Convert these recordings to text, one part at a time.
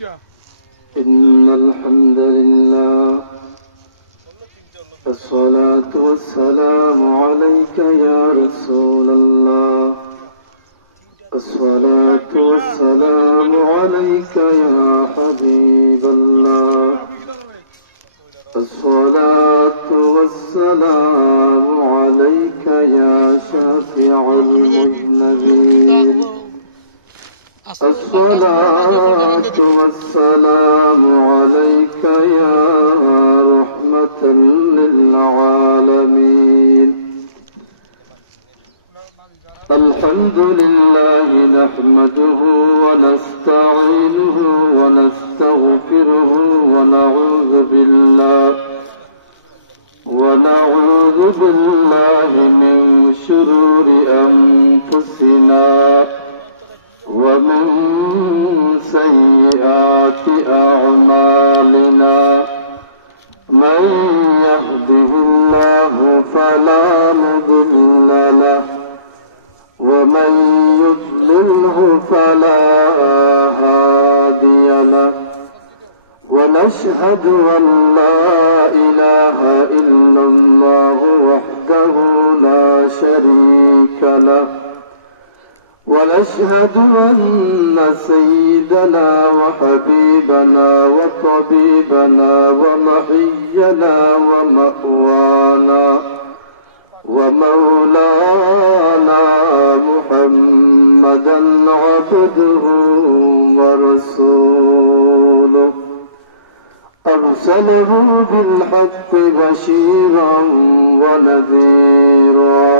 إن الحمد لله الصلاة والسلام عليك يا رسول الله الصلاة والسلام عليك يا حبيب الله الصلاة والسلام عليك يا شافع المذنبين الصلاة والسلام عليك يا رحمة للعالمين الحمد لله نحمده ونستعينه ونستغفره ونعوذ بالله من شرور أنفسنا ومن سيئات أعمالنا من يهده الله فلا مضل له ومن يضلله فلا هادي له ونشهد أن لا إله إلا الله وحده لا شريك له ونشهد أن سيدنا وحبيبنا وطبيبنا ومحينا ومأوانا ومولانا محمدا عبده ورسوله أرسله بالحق بشيرا ونذيرا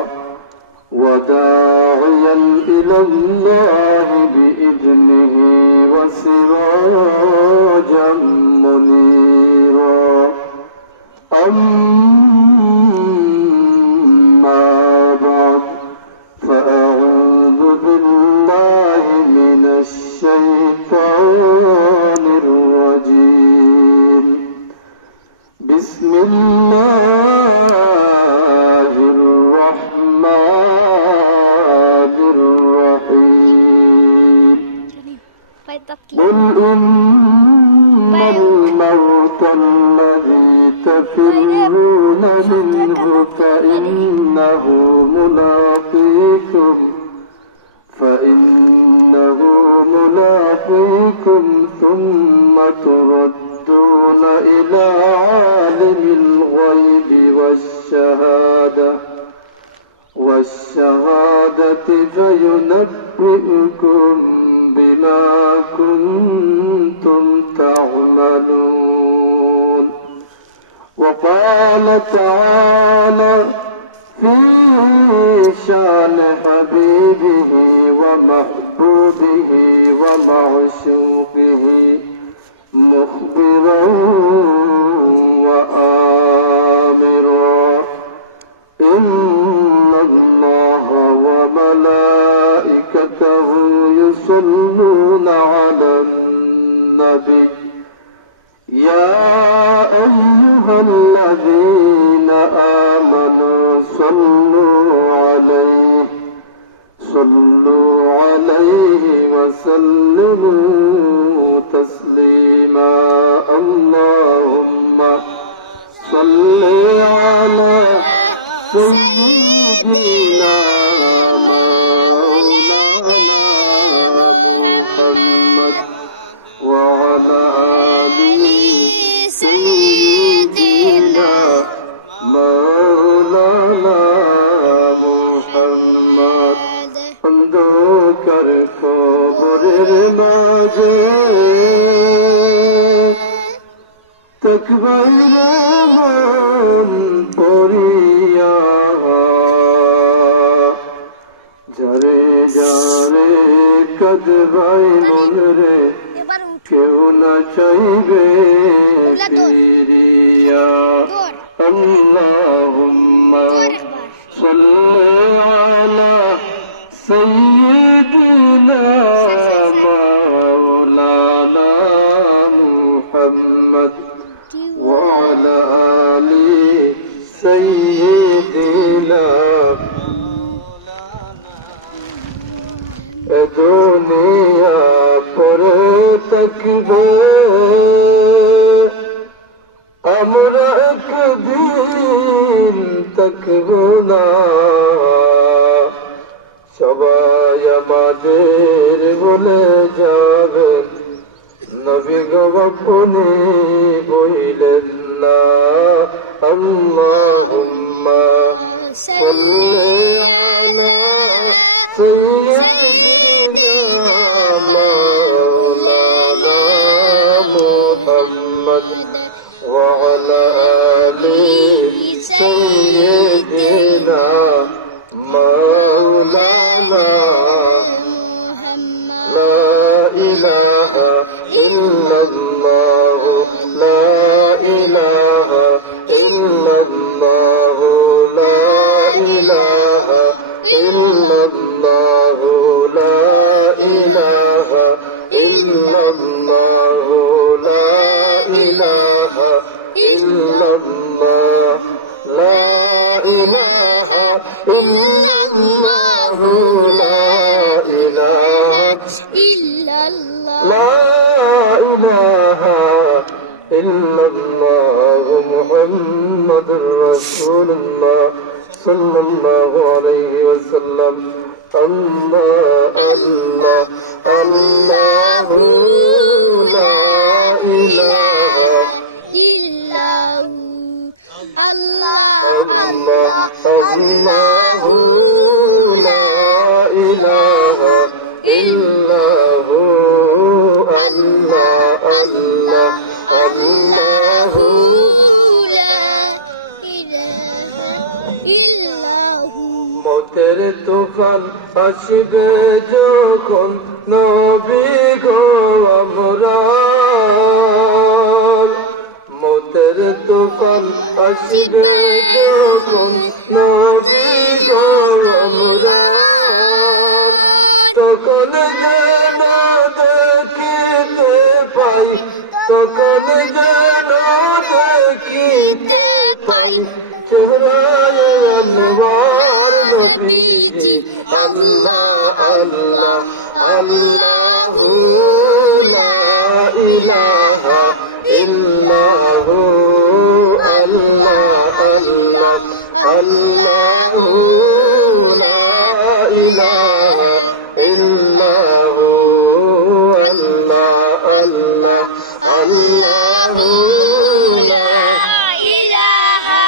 وداعيا إلى الله بإذنه وسراجا منيرا أما بعد فأعوذ بالله من الشيطان الرجيم بسم الله الرحمن الرحيم قل إن الموت الذي تفرون منه فإنه ملاقيكم ثم تردون إلى عالم الغيب والشهادة فينبئكم بما كنتم تعملون وقال تعالى في شان حبيبه ومحبوبه ومعشوقه مخبرا وآمرا إن الله وملائكته يصلون على النبي يا أيها الذين آمنوا صلوا عليه وسلموا تسليما اللهم صل على سيدنا مولانا محمد وعلى آله سيدنا مولانا محمد অন্ধকার কবরের মাঝে তাকবীরে মন পড়িয়া যারে যারে কাঁদবাই মন রে কেউ না চাইবে ফিরিয়া আল্লাহুম্মা সাল্লি আলা سيدنا مولانا محمد وعلى آل سيدنا दुनिया पर तकबीर চলে যাবেন নবী গো আপনি বইলেন না আল্লাহুম্মা সাল্লি আলা সাইয়্যিদিনা মাওলানা মুহাম্মদ ওয়া আলা আলি সাইয়্যিদিনা মাওলানা লা ইলাহা ইল্লাল্লাহ লা ইলাহা ইল্লাল্লাহ লা ইলাহা ইল্লাল্লাহ লা ইলাহা ইল্লাল্লাহ লা ইলাহা ইল্লাল্লাহ লা ইলাহা ইল্লাল্লাহ লা ইলাহা ইল্লাল্লাহ মুহাম্মাদুর রাসূলুল্লাহ সাল্লাল্লাহু আলাইহি ওয়াসাল্লাম আল্লাহ আল্লাহ আল্লাহু লা ইলাহা ইল্লাহু আল্লাহ আল্লাহ আল্লাহু লা ইলাহা ইল্লাহু আল্লাহ আল্লাহ আল্লাহু লা ইলাহা ইল্লাহু মতের তুফান আসবে যখন নবী গো আমরার মতের তুফান আসবে যখন নবী গো আমরার তখন যেন দেখিতে পাই তখন যেন দেখিতে পাই চেহারায় আনওয়ার নবীজি আল্লাহ আল্লাহ আল্লাহু লা ইলাহা ইল্লাহু আল্লাহ আল্লাহ আল্লাহু লা ইলাহা ইল্লাহু আল্লাহ আল্লাহ আল্লাহু লা ইলাহা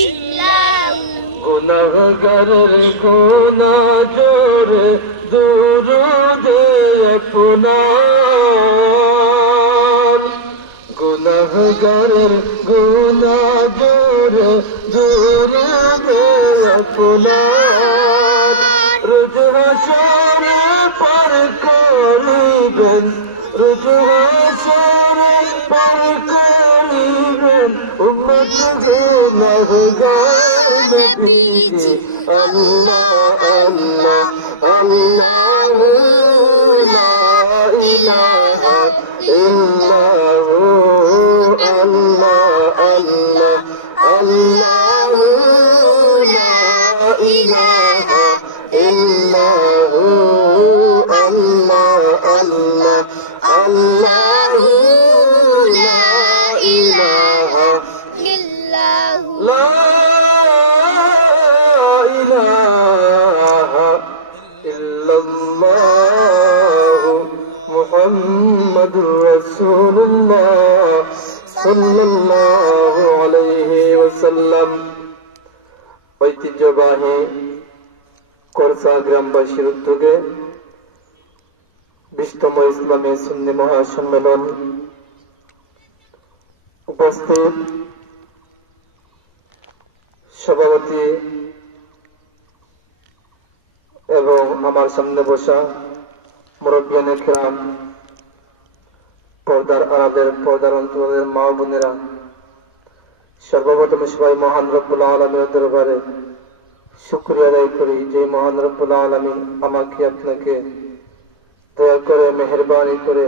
ইল্লাহু গুনাহগারের গুনাহ জোরে দুরুদে আপনার গুনাহগারের গুনাহ জোরে দুরুদে আপনার রোজ হাসরে পার করিবেন রোজ হাসরে পার করিবেন উম্মত গুনাহগার নবীজি আল্লাহ আল্লাহ আল্লাহু লা ইলাহা ইল্লাহু আল্লাহ আল্লাহ আল্লাহু লা ইলাহা ইল্লাহু আল্লাহ আল্লাহ আল্লাহু লা ইলাহা ইল্লাহু লা ইলাহা ইল্লাল্লাহ মুহাম্মাদুর রাসূলুল্লাহ সাল্লাল্লাহু আলাইহি ওয়াসাল্লাম ঐতিহ্যবাহী করসা গ্রামবাসীর উদ্যোগে 20তম ইসলামী সুন্নি মহাসম্মেলন উপস্থিত সভাপতি এবং আমার সামনে বসা মুরব্বিয়ানে কেরাম পর্দার আড়ালের পর্দার অন্তরের মা বোনেরা সর্বপ্রথম সবাই মহান রব্বুল আলামিনের দরবারে শুকরিয়া আদায় করি যে মহান রব্বুল আলামিন আমাকে আপনাকে দয়া করে মেহেরবানি করে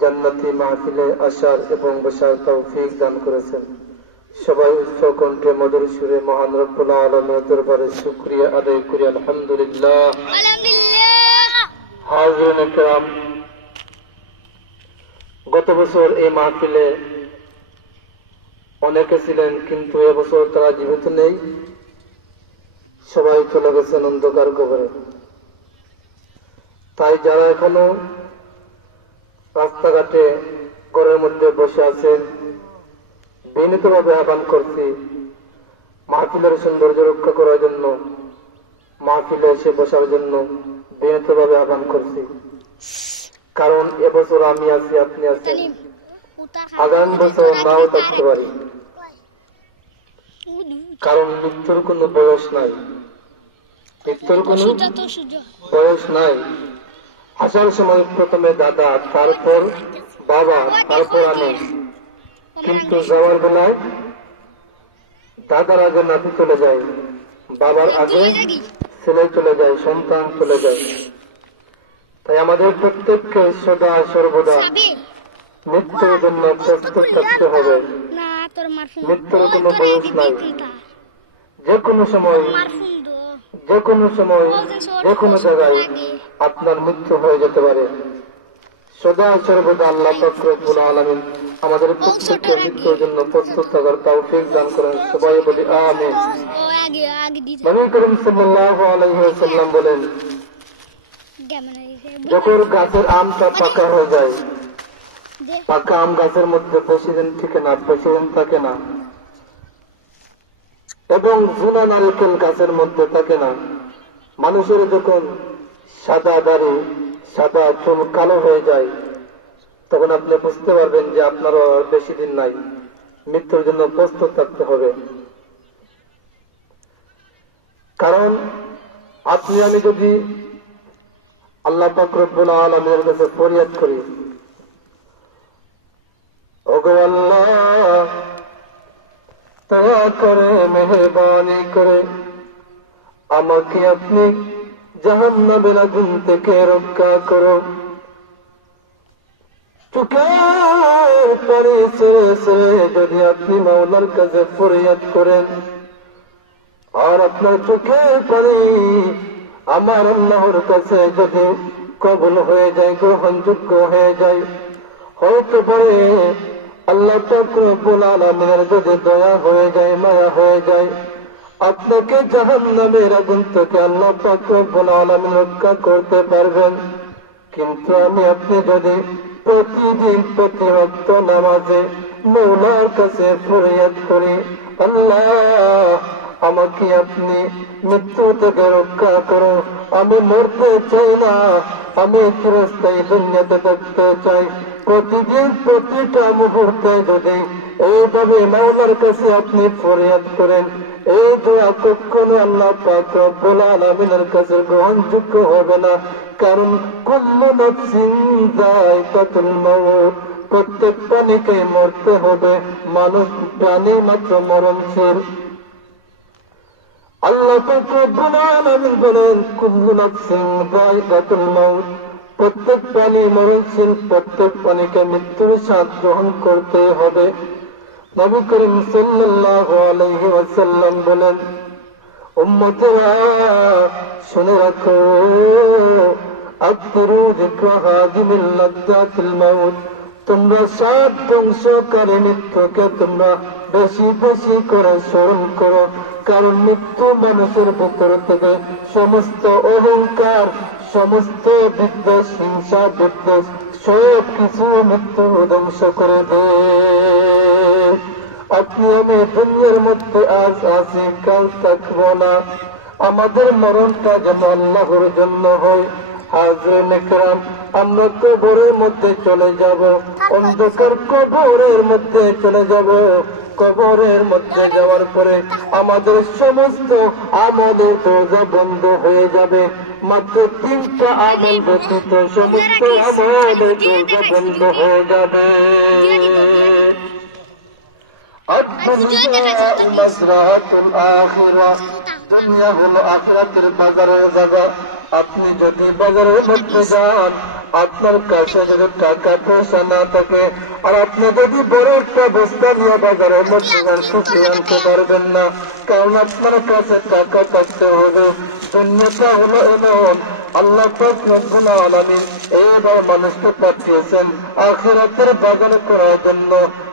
জান্নাতি মাহফিলে আসার এবং বসার তৌফিক দান করেছেন। সবাই উচ্চ কণ্ঠে মধুর সুরে মহান রব্বুল আলামিনের দরবারে শুকরিয়া আদায় করি আলহামদুলিল্লাহ। হাজিরিন কেরাম, গত বছর এই মাহফিলে অনেকে ছিলেন, কিন্তু এবছর তারা জীবিত নেই, সবাই চলে গেছেন অন্ধকার কবরে। তাই যারা এখনো রাস্তাঘাটে ঘরের মধ্যে বসে আছেন, বিনীতভাবে আহ্বান করছি মাহফিলের সৌন্দর্য রক্ষা করার জন্য, মাহফিলে এসে বসার জন্য বিনীতভাবে আহ্বান করছি। কারণ এবছর আমি আছি, আপনি আছেন, আগামী বছর নাও থাকতে পারি। কারণ মৃত্যুর কোনো বয়স নাই, মৃত্যুর কোনো বয়স নাই। আসার সময় প্রথমে দাদা, তারপর বাবা, তারপর আমি, কিন্তু যাওয়ার বেলায় দাদার আগে নাতি চলে যায়, বাবার আগে ছেলে চলে যায়, সন্তান চলে যায়। তাই আমাদের প্রত্যেককে সদা সর্বদা মৃত্যুর জন্য প্রস্তুত থাকতে হবে। মৃত্যুর কোনো বয়স নাই, যে কোনো সময়, যে কোনো সময়, যে কোনো জায়গায় আপনার মৃত্যু হয়ে যেতে পারে। সদা সর্বদা আল্লাহ পাক রব্বুল আলামিন আমাদের প্রত্যেককে মৃত্যুর জন্য প্রস্তুত থাকার তৌফিক দান করেন। সবাই বলি আমিন। নবী করিম সাল্লাল্লাহু আলাইহি ওয়াসাল্লাম বলেন, যখন গাছের আমটা পাকা হয়ে যায়, পাকা আম গাছের মধ্যে বেশি দিন টিকে না, বেশি দিন থাকে না, এবং জুনা নারকেল গাছের মধ্যে থাকে না। মানুষের যখন সাদা দাড়ি, সাদা চুল কালো হয়ে যায়, তখন আপনি বুঝতে পারবেন যে আপনার আর বেশি দিন নাই, মৃত্যুর জন্য প্রস্তুত থাকতে হবে। কারণ আপনি আমি যদি আল্লাহ পাক রব্বুল আলামিনের কাছে ফরিয়াদ করি, ওগো আল্লাহ দয়া করে মেহেরবানি করে আমাকে আপনি জাহান্নামের আগুন থেকে রক্ষা করো। চোখের পানি ছেড়ে ছেড়ে যদি আপনি মাওলার কাছে ফরিয়াদ করেন, আর আপনার চোখের পানি আমার আল্লাহর কাছে যদি কবুল হয়ে যায়, গ্রহণযোগ্য হয়ে যায়, হয়তো পারে আল্লাহ পাক রব্বুল আলামিনের যদি দয়া হয়ে যায়, মায়া হয়ে যায়, আপনাকে জাহান্নামের আগুন থেকে আল্লাহ পাক রব্বুল আলামিন রক্ষা করতে পারবেন। কিন্তু আমি আপনি যদি প্রতিদিন প্রতি ওয়াক্ত নামাজে মওলার কাছে ফরিয়াদ করি, আল্লাহ আমাকে আপনি মৃত্যু থেকে রক্ষা করো, আমি মরতে চাই না, আমি চিরস্থায়ী দুনিয়াতে থাকতে চাই। প্রতিদিন প্রতিটা মুহূর্তে যদি এইভাবে মাওলার কাছে আপনি ফরিয়াদ করেন, এই দোয়া কখনো আল্লাহ পাক রব্বুল আলামিনের কাছে গ্রহণযোগ্য হবে না। কারণ কুল্লু নাফসিন যায়কাতুল মাউত, প্রত্যেক প্রাণীকে মরতে হবে, মানুষ প্রাণী মাত্র মরণশীল। আল্লাহ পাক রব্বুল আলামিন বলেন, কুল্লু নাফসিন যায়কাতুল মাউত, প্রত্যেক প্রাণী মরণশীল, প্রত্যেক প্রাণীকে মৃত্যুর স্বাদ গ্রহণ করতে হবে। নবী করিম সাল্লাল্লাহু আলাইহি ওয়াসাল্লাম বলেন, উম্মতেরা শুনে রাখো, আকসিরু যিকরা হাযিমিল লাযযাতিল মাউত, তোমরা স্বাদ ধ্বংসকারী মৃত্যুকে তোমরা বেশি বেশি করে স্মরণ করো। কারণ মৃত্যু মানুষের ভিতর থেকে সমস্ত অহংকার, সমস্ত বিদ্বেষ, হিংসা, বিদ্বেষ সব কিছু মৃত্যু ধ্বংস করে দেয়। আপনি আমি দুনিয়ার মধ্যে আজ আছি, কাল থাকবো না। আমাদের মরণটা যেন আল্লাহর জন্য হয়। হাজরিন কিরাম, আমরা কবরের মধ্যে চলে যাব, অন্ধকার কবরের মধ্যে চলে যাব। কবরের মধ্যে যাওয়ার পরে আমাদের সমস্ত আমলের দরজা বন্ধ হয়ে যাবে। মাত্র 3টা আমল ব্যতীত সমস্ত আমলের দরজা বন্ধ হয়ে যাবে। দুনিয়া হলো আখিরাতের বাজারের জায়গা। আপনি যদি বাজারের মধ্যে যান, আপনার কাছে যদি টাকা পয়সা না থাকে, আর আপনি যদি বড় একটা বস্তা নিয়ে বাজারের মধ্যে যান, কিছু আনতে পারবেন না। কারণ আপনার কাছে টাকা থাকতে হবে। দুনিয়াটা হলো এমন, আল্লাহ পাক রব্বুল আলামিন এইবার মানুষকে পাঠিয়েছেন আখিরাতের বাজার করার জন্য।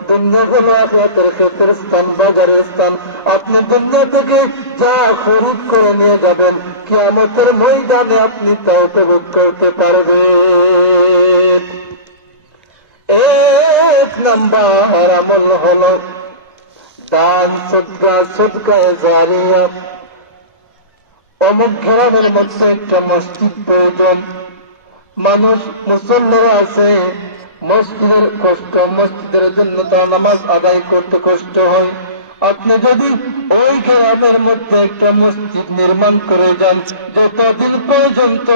দুনিয়া হলো আখিরাতের ক্ষেতের স্থান, বাজারের স্থান। আপনি দুনিয়া থেকে যা খরিদ করে নিয়ে যাবেন, কিয়ামতের ময়দানে আপনি তা উপভোগ করতে পারবেন। এক নাম্বার আমল হলো দান, সদকা, সদকায়ে জারিয়া। অমুক গ্রামের মধ্যে একটা মসজিদ প্রয়োজন, মানুষ মুসল্লিরা আছে, মসজিদের কষ্ট, মসজিদের জন্য তার নামাজ আদায় করতে কষ্ট হয়। আপনি যদি ওই গ্রামের মধ্যে একটা মসজিদ নির্মাণ করে যান, যতদিন পর্যন্ত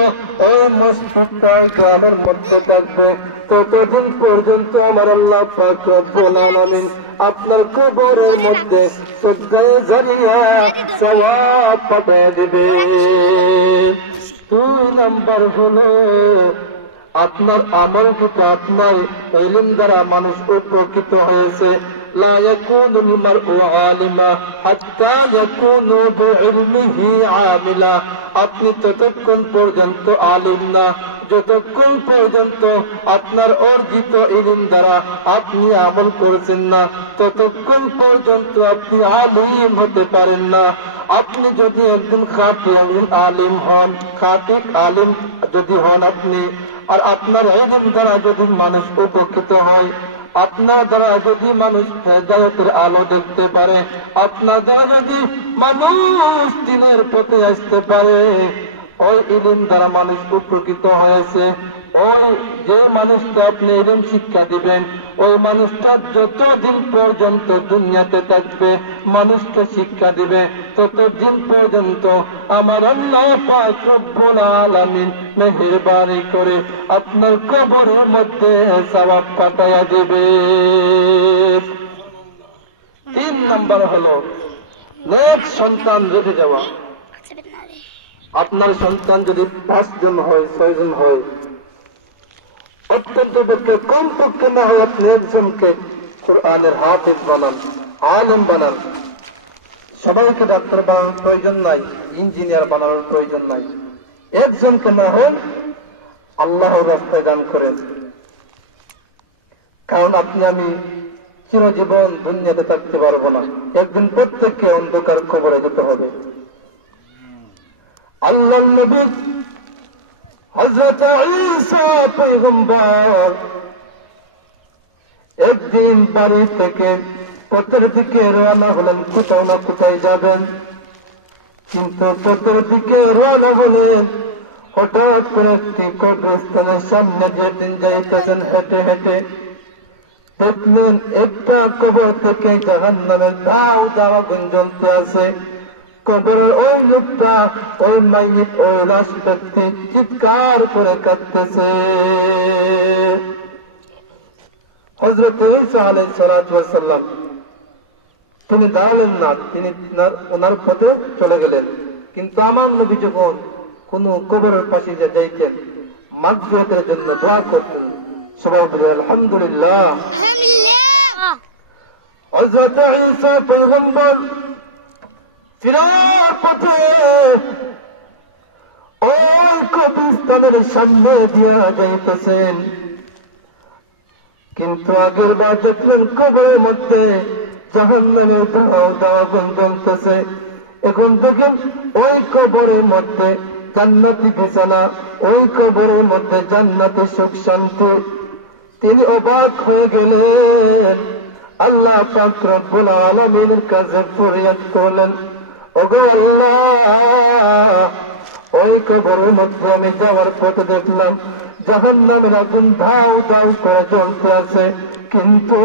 ওই মসজিদটা গ্রামের মধ্যে থাকবে, ততদিন পর্যন্ত আমার আল্লাহ পাক রব্বুল আলামিন আপনার কবরের মধ্যে সদকায়ে জারিয়া সওয়াব পাঠিয়ে দিবে। 2 নাম্বার হলো আপনার আমল থেকে, আপনার ইলম দ্বারা মানুষ উপকৃত হয়েছে। লা ইয়াকুনুল মারউ আলিমা হাত্তা ইয়াকুনু বিইলমিহি আমিলা। আপনি ততক্ষণ পর্যন্ত আলিম না, যতক্ষণ পর্যন্ত আপনার অর্জিত ইলম দ্বারা আপনি আমল করছেন না, ততক্ষণ পর্যন্ত আপনি আলিম হতে পারেন না। আপনি যদি একজন খাঁটি আলিম হন, খাঁটি আলিম যদি হন আপনি, আর আপনার ইলম দ্বারা যদি মানুষ উপকৃত হয়, আপনার দ্বারা যদি মানুষ হেদায়েতের আলো দেখতে পারে, আপনার দ্বারা যদি মানুষ দিনের পথে আসতে পারে, ওই ইলম দ্বারা মানুষ উপকৃত হয়েছে। ওই যে মানুষটা আপনি ইলম শিক্ষা দিবেন, ওই মানুষটা যতদিন পর্যন্ত দুনিয়াতে থাকবে, মানুষকে শিক্ষা দিবে, ততদিন পর্যন্ত আমার আল্লাহ পাক রব্বুল আলামিন মেহেরবানি করে আপনার কবরের মধ্যে সওয়াব পাঠাইয়া দিবে। 3 নাম্বার হলো নেক সন্তান রেখে যাওয়া। আপনার সন্তান যদি 5 জন হয়, 6 জন হয়, অত্যন্ত পক্ষে কম পক্ষে না হয় আপনি একজনকে কোরআনের হাফেজ বানান, আলেম বানান। সবাইকে ডাক্তার বানানোর প্রয়োজন নাই, ইঞ্জিনিয়ার বানানোর প্রয়োজন নাই। একজনকে না হন আল্লাহর রাস্তায় দান করেন। কারণ আপনি আমি চিরজীবন দুনিয়াতে থাকতে পারবো না, একদিন প্রত্যেককে অন্ধকার কবরে যেতে হবে। আল্লাহর নবী হযরত ঈসা পয়গম্বর একদিন বাড়ি থেকে পথের দিকে রওনা হলেন, কোথাও না কোথায় যাবেন। কিন্তু পথের দিকে রওনা হলেন, হঠাৎ করে একটি কবরস্থানের সামনে যেদিন যাইতেছেন হেঁটে হেঁটে, দেখলেন একটা কবর থেকে জাহান্নামের দাউ দাউ আগুন জ্বলতে আছে। কবরের ওই লোকটা, ওই মাইয়িত, ওই লাশ ব্যক্তি চিৎকার করে কাঁদতেছে। হযরত ঈসা আলাইহিস সালাতু ওয়াস সালাম তিনি দাঁড়ালেন না, তিনি ওনার পথে চলে গেলেন। কিন্তু আমার নবী যখন কোন কবরের পাশে যাইতেন, মাগফিরাতের জন্য দোয়া করতেন। সবাই বলে আলহামদুলিল্লাহ। হযরত ঈসা পয়গম্বর ফিরার পথে ওই কবরস্থানের সামনে দিয়া যাইতেছেন, কিন্তু আগের বার দেখলেন কবরের মধ্যে জাহান্নামের দাও দাও আগুন জ্বলতেছে। এখন দেখেন ওই কবরের মধ্যে জান্নাতি বিছানা, ওই কবরের মধ্যে জান্নাতি সুখ শান্তি। তিনি অবাক হয়ে গেলেন, আল্লাহ পাক রব্বুল আলামিনের কাছে ফরিয়াদ করলেন, ওগো আল্লাহ, ওই কবরের মধ্যে আমি যাওয়ার পথে দেখলাম জাহান্নামের আগুন ধাউ ধাউ করে জ্বলতে আছে, কিন্তু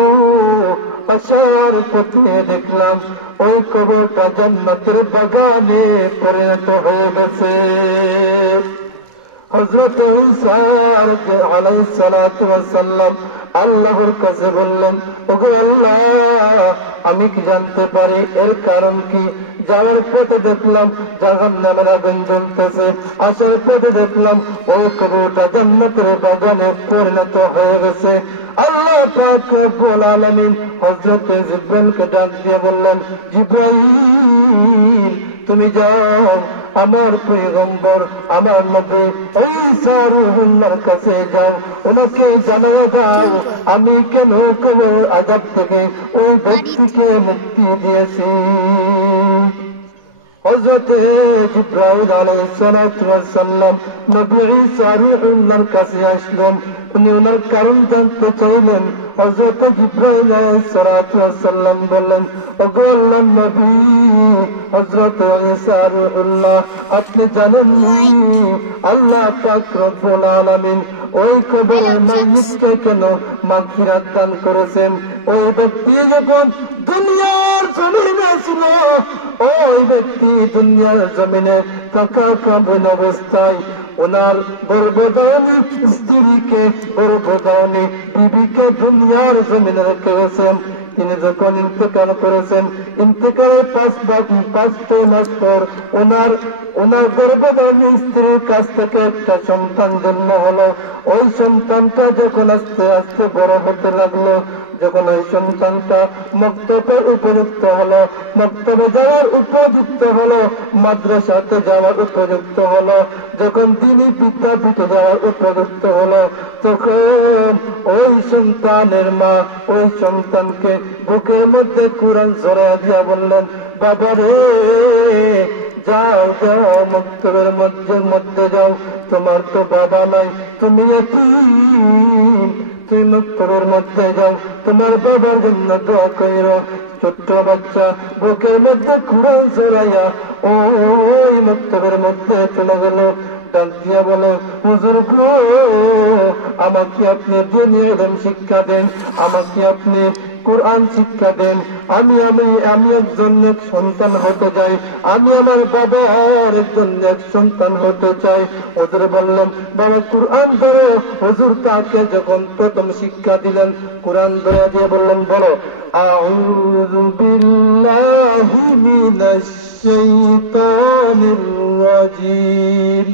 আসার পথে দেখলাম ওই কবরটা জান্নাতের বাগানে পরিণত হয়ে গেছে। হযরত ঈসা আলাইহিস সালাতু ওয়াস সালাম আল্লাহর কাছে বললেন, ওগো আল্লাহ, আমি কি জানতে পারি এর কারণ কি? যাওয়ার পথে দেখলাম জাহান্নামের আগুন জ্বলতেছে, আসার পথে দেখলাম ওই কবরটা জান্নাতের বাগানে পরিণত হয়ে গেছে। আল্লাহ পাক রব্বুল আলামিন হযরত জিবরাইলকে ডাক দিয়ে বললেন, জিবরাইল, তুমি যাও আমার পয়গম্বর আমার নবী ঈসা রূহুল্লাহর কাছে যাও, ওনাকে জানিয়ে দাও আমি কেন কবর আযাব থেকে ওই ব্যক্তিকে মুক্তি দিয়েছি। হযরত জিবরাইল আলাইহিস সালাতু ওয়াস সালাম নবী ঈসা রূহুল্লাহর কাছে আসলেন। উনি ওনার কারণ জানতে চাইলেন। হযরত জিবরাইল আলাইহিস সালাতু ওয়াস সালাম বললেন, ওগো আল্লাহর নবী হযরত ঈসা রূহুল্লাহ, আপনি জানেননি আল্লাহ পাক রব্বুল আলামিন ওই কবরের মাইয়িতকে কেন মাগফিরাত দান করেছেন? ওই ব্যক্তি যখন দুনিয়ার জমিনে ছিল, ওই ব্যক্তি দুনিয়ার জমিনে থাকাকালীন অবস্থায় ওনার গর্ভধারণী স্ত্রীকে গর্ভধারণী বিবিকে দুনিয়ার জমিনে রেখে গেছেন। তিনি যখন ইন্তেকাল করেছেন, ইন্তেকালের 5 মাস পর ওনার গর্ভধারণী স্ত্রীর কাছ থেকে একটা সন্তান জন্ম হলো। ওই সন্তানটা যখন আস্তে আস্তে বড় হতে লাগলো, যখন ওই সন্তানটা মক্তবের উপযুক্ত হলো, মক্তবে যাওয়ার উপযুক্ত হলো, মাদ্রাসাতে যাওয়ার উপযুক্ত হলো, যখন দ্বীনি বিদ্যাপীঠে যাওয়ার উপযুক্ত হলো, তখন ওই সন্তানের মা ওই সন্তানকে বুকের মধ্যে কুরআন জড়াইয়া দিয়া বললেন, বাবা রে যাও যাও মক্তবের মধ্যে যাও, তোমার তো বাবা নাই, তুমি এতিম, তুমি মক্তবের মধ্যে যাও, তোমার বাবার জন্য দোয়া কইরো। ছোট্ট বাচ্চা বুকের মধ্যে কুরআন জড়াইয়া ওই মক্তবের মধ্যে চলে গেল। ডাক দিয়া বলে, হুজুর গো, আমাকে আপনি দ্বীনি ইলম শিক্ষা দেন, আমাকে আপনি কুরআন শিক্ষা দেন। আমি একজন নেক সন্তান হতে চাই, আমি আমার বাবার একজন নেক সন্তান হতে চাই। হুজুর বললেন, বাবা কুরআন ধরো। হুজুর তাকে যখন প্রথম শিক্ষা দিলেন, কুরআন ধরে দিয়ে বললেন, বলো আউযু বিল্লাহি মিনাশ শাইতানির রাজীম,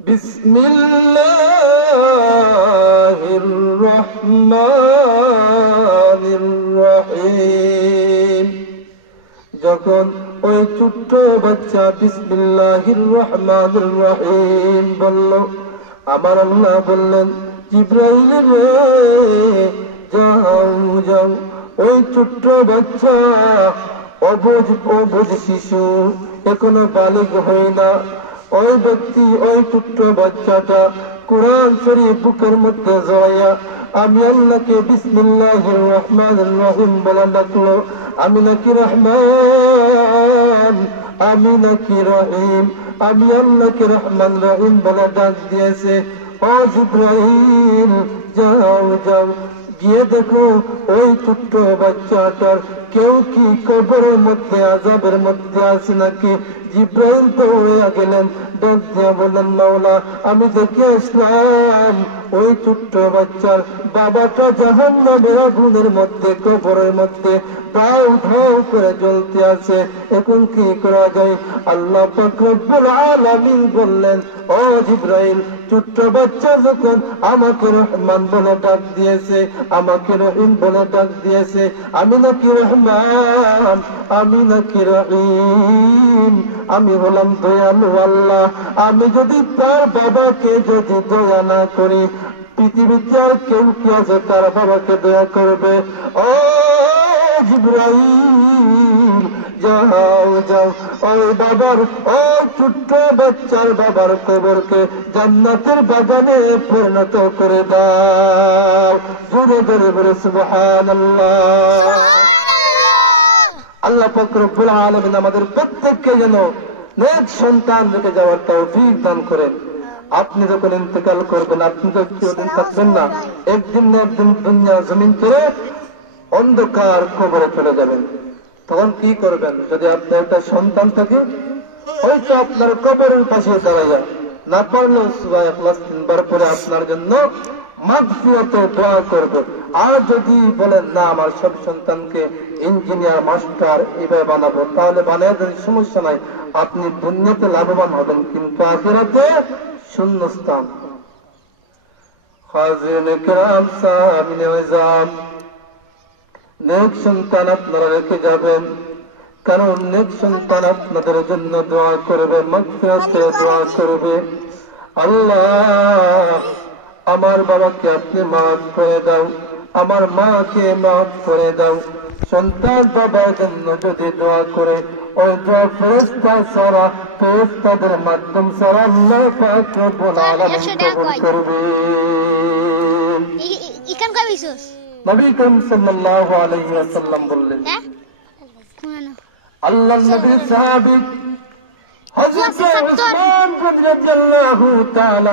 বিসমিল্লাহির রহমানির রহিম। যখন ওই ছোট্ট বাচ্চা বিসমিল্লাহির রহমানির রহিম বলল, আমার আল্লাহ বললেন, জিবরাইল রে যাও যাও, ওই ছোট্ট বাচ্চা অবুঝ শিশু, এখনো বালিগ হয় না, ওই ব্যক্তি ওই ছোট্ট বাচ্চাটা কুরআন শরীফ বুকের মধ্যে জড়াইয়া আমি আল্লাহকে বিসমিল্লাহির রহমানির রহিম বলে ডাকলো। আমি নাকি রহমান, আমি নাকি রহিম, আমি আল্লাহকে রহমান রহিম বলে ডাক দিয়েছে। ও জিবরাইল যাও যাও, গিয়ে দেখো ওই ছোট্ট বাচ্চাটার কেউ কি কবরের মধ্যে আযাবের মধ্যে আছে নাকি। জিবরাইল দৌড়ে গেলেন, ডাক দিয়া বললেন, মাওলা আমি দেখে আসলাম ওই ছোট্ট বাচ্চার বাবাটা জাহান্নামের আগুনের মধ্যে কবরের মধ্যে দাউ ধাউ করে জ্বলতে আছে, এখন কি করা যায়? আল্লাহ পাক রব্বুল আলামিন বললেন, ও জিবরাইল, ছোট্ট বাচ্চা যখন আমাকে রহমান বলে ডাক দিয়েছে, আমাকে রহিম বলে ডাক দিয়েছে, আমি নাকি রহমান, আমি নাকি রহিম, আমি হলাম দয়ালু আল্লাহ। আমি যদি তার বাবাকে যদি দয়া না করি, পৃথিবীতে আর কেউ কি আছে তার বাবাকে দয়া করবে? ও জিবরাইল যাও যাও, ওই বাবার ওই ছোট্ট বাচ্চার বাবার কবরকে জান্নাতের বাগানে পরিণত করে দাও। জোরে জোরে বলে সুবহানাল্লাহ। আল্লাহ পাক রব্বুল আলামিন আমাদের প্রত্যেককে যেন নেক সন্তান রেখে যাওয়ার তৌফিক দান করেন। আপনি যখন ইন্তেকাল করবেন, আপনি তো চিরদিন থাকবেন না, একদিন না একদিন দুনিয়া জমিন ছেড়ে অন্ধকার কবরে চলে যাবেন। তখন কি করবেন? যদি আপনার একটা সন্তান থাকে, হয়তো আপনার কবরের পাশে দাঁড়াইয়া না পারলেও সূরা ইখলাস 3 বার পরে আপনার জন্য মাগফিরাতের দোয়া করবে। আর যদি বলেন না আমার সব সন্তানকে ইঞ্জিনিয়ার মাস্টার এভাবে বানাবো, তাহলে বানিয়ে দেন, সমস্যা নাই, আপনি দুনিয়াতে লাভবান হবেন, কিন্তু আখিরাতে শূন্যস্থান। হাজিরিন কিরাম, সামিনে ইজাম, নেক সন্তান আপনারা রেখে যাবেন, কারণ নেক সন্তান আপনাদের জন্য দোয়া করবে, মাগফিরাতে দোয়া করবে। আল্লাহ আমার বাবাকে আপনি মাফ করে দাও, আমার মাকে মাফ করে দাও। সন্তান বাবার জন্য যদি দোয়া করে ওই দোয়া ফেরেশতা ছাড়া, ফেরেশতাদের মাধ্যম ছাড়া আল্লাহ পাক রব্বুল আলামিন কবুল করবে। ইকান কই বিশুস নবী করিম সাল্লাল্লাহু আলাইহি ওয়াসাল্লাম বললেন, আল্লাহর নবীর সাহাবী হযরত উসমান রাদিয়াল্লাহু তাআলা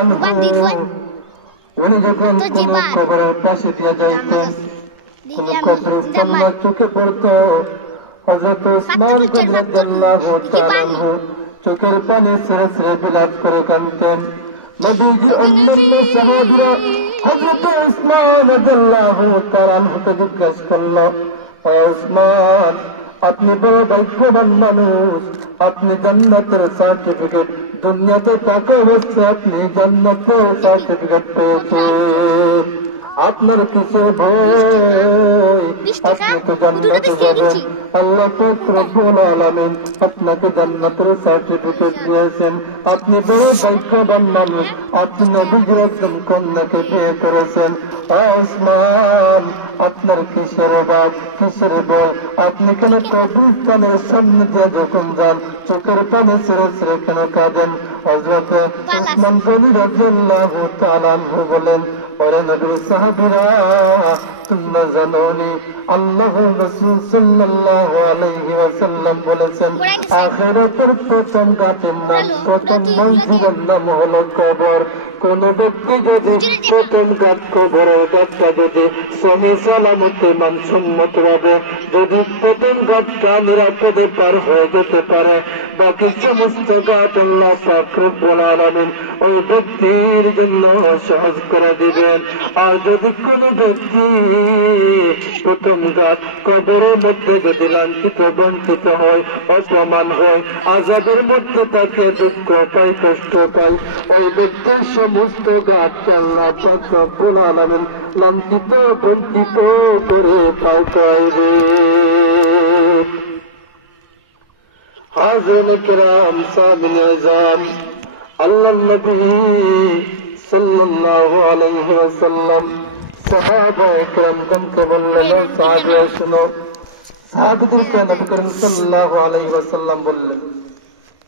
উনি যখন কোন কবরের পাশে দিয়ে যাইতেন, কোন কবরস্থান চোখে পড়তো, হযরত উসমান রাদিয়াল্লাহু তাআলা চোখের পানি ছেড়ে ছেড়ে বিলাপ করে কাঁদতেন। নবীজি অন্যান্য সাহাবীরা হযরত উসমান রাদিয়াল্লাহু তাআলাকে জিজ্ঞাসা করল, ও উসমান, আপনি বড় ভাগ্যবান মানুষ, আপনি জান্নাতের সার্টিফিকেট, দুনিয়াতে টাকা অবস্থায় আপনি জান্নাতের সার্টিফিকেট পেয়েছেন, আপনার কিসের ভয়? আপনি তো জান্নাতে যাবেন, আল্লাহ পাক রব্বুল আলামিন আপনাকে জান্নাতের সার্টিফিকেট দিয়েছেন, আপনি বড় ভাগ্যবান মানুষ, আপনি নবীর একজন কন্যাকে বিয়ে করেছেন। ওসমান, আপনার কিসের বাপ, কিসের বল? আপনি কেন কবরস্থানের সামনে দিয়ে যখন যান চোখের পানি ছেড়ে ছেড়ে কেন কাঁদেন? হযরত উসমান গনি রাদিয়াল্লাহু তাআলা আনহু বলেন, ওরে নবীর সাহাবীরা, তোমরা জানোনি আল্লাহর রাসূল সাল্লাল্লাহু আলাইহি ওয়াসাল্লাম বলেছেন, আখিরাতের প্রথম ঘাটের নাম, প্রথম মঞ্জিলের নাম হলো কবর। কোন ব্যক্তি যদি প্রথম ঘাট কবরের ঘাটটা যদি সহিহ সালামতে মানসম্মত ভাবে যদি প্রথম ঘাটটা নিরাপদে পার হয়ে যেতে পারে, বাকি সমস্ত ঘাট আল্লাহ পাক রব্বুল আলামিন ওই ব্যক্তির জন্য সহজ করে দিবেন। আর যদি কোন ব্যক্তি প্রথম ঘাট কবরের মধ্যে যদি লাঞ্ছিত বঞ্চিত হয়, অপমান হয়, আযাবের মধ্যে তাকে দুঃখ পায়, কষ্ট পায়, ওই ব্যক্তির সমস্ত ঘাটকে আল্লাহ পাক রব্বুল আলামিন লাঞ্ছিত বঞ্চিত করে পাঠাইবে। হাজিরিন কিরাম, সামিন আযম, আল্লাহর নবী সাল্লাল্লাহু আলাইহি ওয়াসাল্লাম সাহাবায়ে কেরামকে বললেন, সাহাবীরা শুনো। সাহাবীদেরকে নবী করিম সাল্লাল্লাহু আলাইহি ওয়াসাল্লাম বললেন,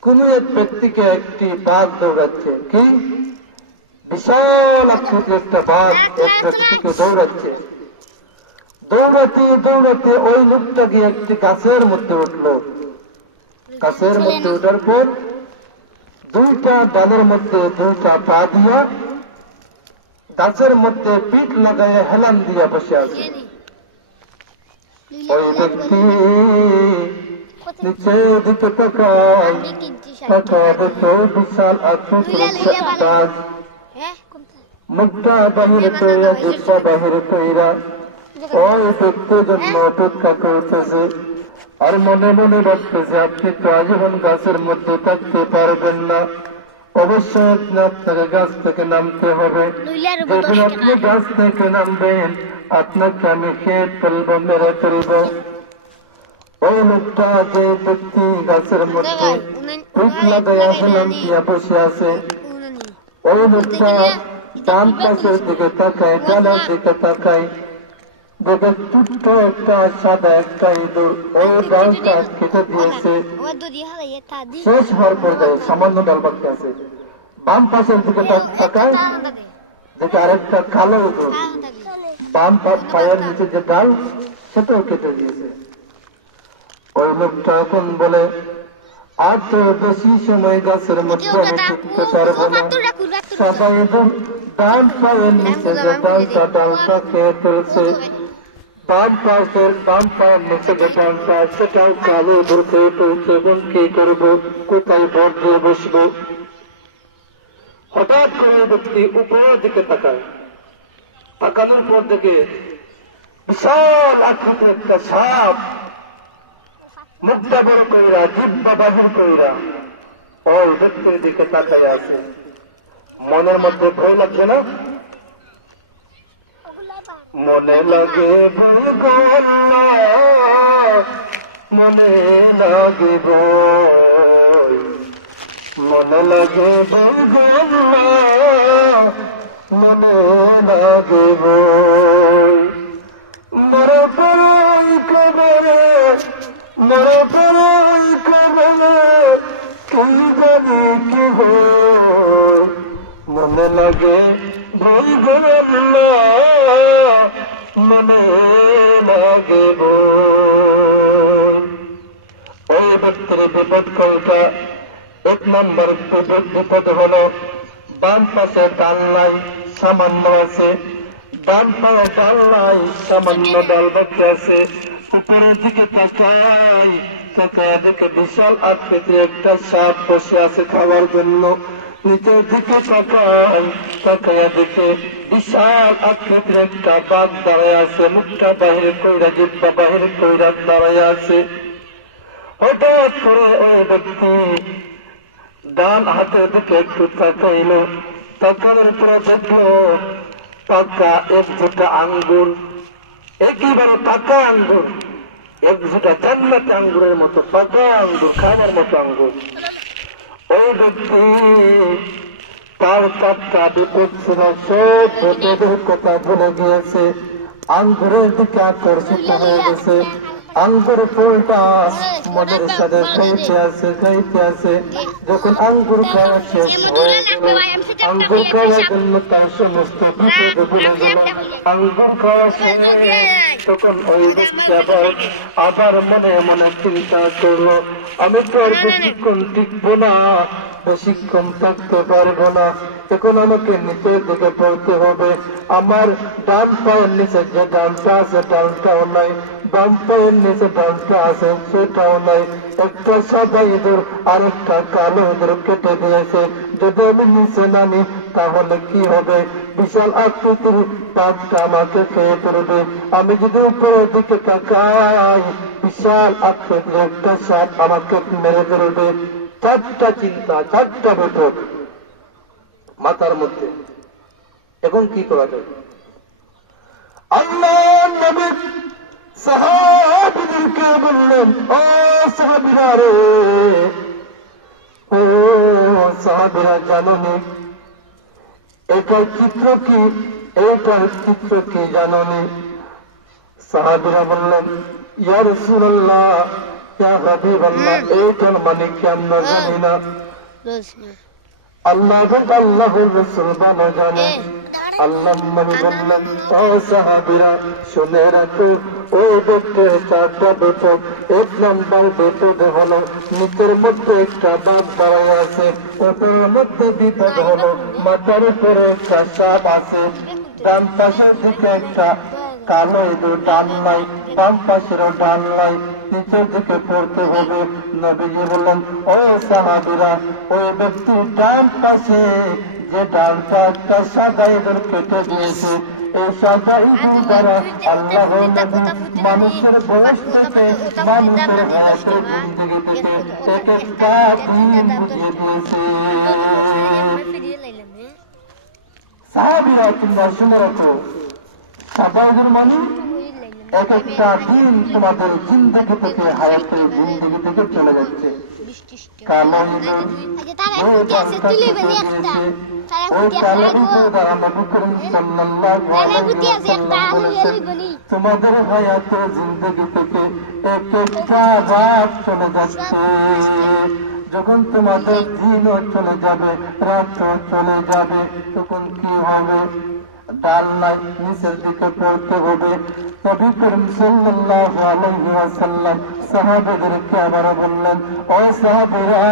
কোন এক ব্যক্তিকে একটি বাঘ দৌড়াচ্ছে, কি বিশাল আকৃতির একটা বাঘ এক ব্যক্তিকে দৌড়াচ্ছে। দৌড়াতে দৌড়াতে ওই লোকটা গিয়ে একটি গাছের মধ্যে উঠলো। গাছের মধ্যে ওঠার পর দুইটা ডালের মধ্যে দুইটা পা দিয়া গাছের মধ্যে পিঠ লাগাইয়া হেলান দিয়া বসে আছে। ওই ব্যক্তি নিচের দিকে তাকায়, তাকায় দেখে বিশাল আকৃতির গাছ, মুখটা বাহিরে তৈরা, জিহ্বা বাহিরে তৈরা। ওই ব্যক্তির জন্য অপেক্ষা করতেছে আর মনে মনে ভাবতেছে, আপনি তো আজীবন গাছের মধ্যে থাকতে পারবেন না, অবশ্যই আপনাকে গাছ থেকে নামতে হবে। যেদিন আপনি গাছ থেকে নামবেন আপনাকে আমি খেয়ে ফেলবো, মেরে ফেলব। ওই লোকটা, যে ব্যক্তি গাছের মধ্যে পিঠ লাগাইয়া হেলান দিয়া বসে আছে, ওই লোকটা ডান পাশের দিকে তাকায়, ডালের দিকে তাকায়, দেখে ছোট্ট একটা সাদা একটা ইঁদুর ওই ডালটা কেটে দিয়েছে। শেষ হওয়ার পর্যায়ে সামান্য ডাল বাকি আছে। বাম পাশের দিকে তাকায়, দেখে আরেকটা কালো ইঁদুর বাম পায়ের নিচে যে ডাল সেটাও কেটে দিয়েছে। ওই লোকটা এখন বলে, আর তো বেশি সময় গাছের মধ্যে আমি টিকতে পারবো না, সাদা ইঁদুর ডান পায়ের নিচে যে ডালটা খেয়ে ফেলছে, বাম পায়ের নিচে যে ডালটা সেটাও কালো ইঁদুর খেয়ে ফেলছে, এবং কি করবো, কোথায় ভর দিয়ে বসবো? হঠাৎ করে ব্যক্তি উপরের দিকে তাকায়, তাকানোর পর দেখে বিশাল আকৃতির একটা সাপ, মুখটা বড় কইরা, জিহ্বা বাহির কইরা ওই ব্যক্তির দিকে তাকায় আছে। মনের মধ্যে ভয় লাগছে না? মনে লাগে ভয় গো আল্লাহ, মনে লাগে বই, মনে লাগে বই, মনে লাগে বই। মরে পড়াই কবরে, মরে পড়াই কবরে, কি জানি কি হয়, মনে লাগে বই গো, মনে লাগে বই। ওই ব্যক্তির বিপদ কয়টা? এক নম্বর বিপদ হলো বাম পাশে ডাল নাই, সামান্য আছে, ডান পায়ে ডাল নাই, সামান্য ডাল বাকি আছে। উপরের দিকে তাকাই, তাকায় দেখে বিশাল আকৃতির একটা সাপ বসে আছে খাওয়ার জন্য। নিচের দিকে তাকাই, তাকায় দেখে বিশাল আকৃতির একটা বাঘ দাঁড়ায় আছে, মুখটা বাহির কইরা, জিব্বা বাহির কইরা দাঁড়ায় আছে। হঠাৎ করে ওই ব্যক্তি ডান হাতের দিকে একটু তাকাইল, তাকানোর পরে দেখলো পাকা এক ঝুটা আঙ্গুর, একেবারে পাকা আঙ্গুর, এক ঝুটা জান্নাতি আঙ্গুরের মতো পাকা আঙ্গুর, খাবার মতো আঙ্গুর। ওই ব্যক্তি তার চারটা বিপদ ছিল, সব বিপদের কথা ভুলে গিয়েছে, আঙ্গুরের দিকে আকর্ষিত হয়ে গেছে। আঙ্গুর ফলটা মদের সাথে খাইতে আছে, খাইতে আছে। যখন আঙ্গুর খাওয়া শেষ হয়ে গেল, আঙ্গুর খাওয়ার জন্য তার সমস্ত বিপদ ভুলে গেল। আঙ্গুর খাওয়া শেষ, তখন ওই ব্যক্তি আবার মনে মনে চিন্তা করলো, আমি তো আর বেশিক্ষণ টিকবো না, বেশিক্ষণ থাকতে পারবো না, এখন আমাকে নিচের দিকে পড়তে হবে। আমার ডান পায়ের নিচে যে ডালটা আছে ডালটাও নাই, বাম পায়ের নিচে ডালটা আছে সেটাও নাই। একটা সাদা ইঁদুর আর একটা কালো ইঁদুর কেটে দিয়েছে। যদি আমি নিচে নামি তাহলে কি হবে? বিশাল আকৃতির বাঘটা আমাকে খেয়ে ফেলবে। আমি যদি উপরের দিকে তাকাই, বিশাল আকৃতির একটা সাপ আমাকে মেরে ফেলবে। চারটা চিন্তা, চারটা বিপদ মাথার মধ্যে। এখন কি করা যায়? আল্লাহ নবী সাহাবীদেরকে বললেন, ও সাহাবীরা রে, ও সাহাবীরা, জানো নি এটার চিত্র কি? এইটার চিত্র কি জানো নি? সাহাবীরা বললেন, ইয়া রাসূলুল্লাহ, ইয়া হাবিবাল্লাহ, এইটার মানে কি আমরা জানি না। আল্লাহ আল্লাহর রাসূল ভালো জানে। আল্লাহ নবী বললেন, ও সাহাবীরা শুনে রাখো, ওই ব্যক্তির চারটা বিপদ। এক নম্বর বিপদ হলো নিচের মধ্যে একটা বাঘ দাঁড়ায় আছে। ওটার মধ্যে বিপদ হলো মাথার উপরে একটা সাপ আছে। ডান পাশের দিকে একটা কালো ইঁদুর, ডান নাই, বাম পাশেরও ডান নাই, নিচের দিকে পড়তে হবে। নবীজি বললেন, ও সাহাবীরা, ওই ব্যক্তির ডান পাশে যে ডালটা একটা সাদা ইঁদুর কেটে দিয়েছে, এই সাদা ইঁদুর দ্বারা আল্লাহ নবী মানুষের বয়স থেকে, মানুষের হায়াতের জিন্দেগি থেকে এক একটা দিন বুঝিয়ে দিয়েছে। সাহাবীরা তোমরা শুনে রাখো, সাদা ইঁদুর মানে এক একটা দিন তোমাদের জিন্দেগি থেকে, হায়াতের জিন্দেগি থেকে চলে যাচ্ছে। কালো ইঁদুর ওই ডালটা কেটে দিয়েছে। ওই কালো ইঁদুর দ্বারা নবী করিম সাল্লাল্লাহু আলাইহি ওয়াসাল্লাম বলেছেন, তোমাদের হায়াতের জিন্দেগি থেকে এক একটা রাত চলে যাচ্ছে। যখন তোমাদের দিনও চলে যাবে, রাতও চলে যাবে, তখন কি হবে? ডাল নাই, নিচের দিকে পড়তে হবে। নবী করিম সাল্লাল্লাহু আলাইহি ওয়াসাল্লাম সাহাবাদেরকে আবারও বললেন, ও সাহাবীরা,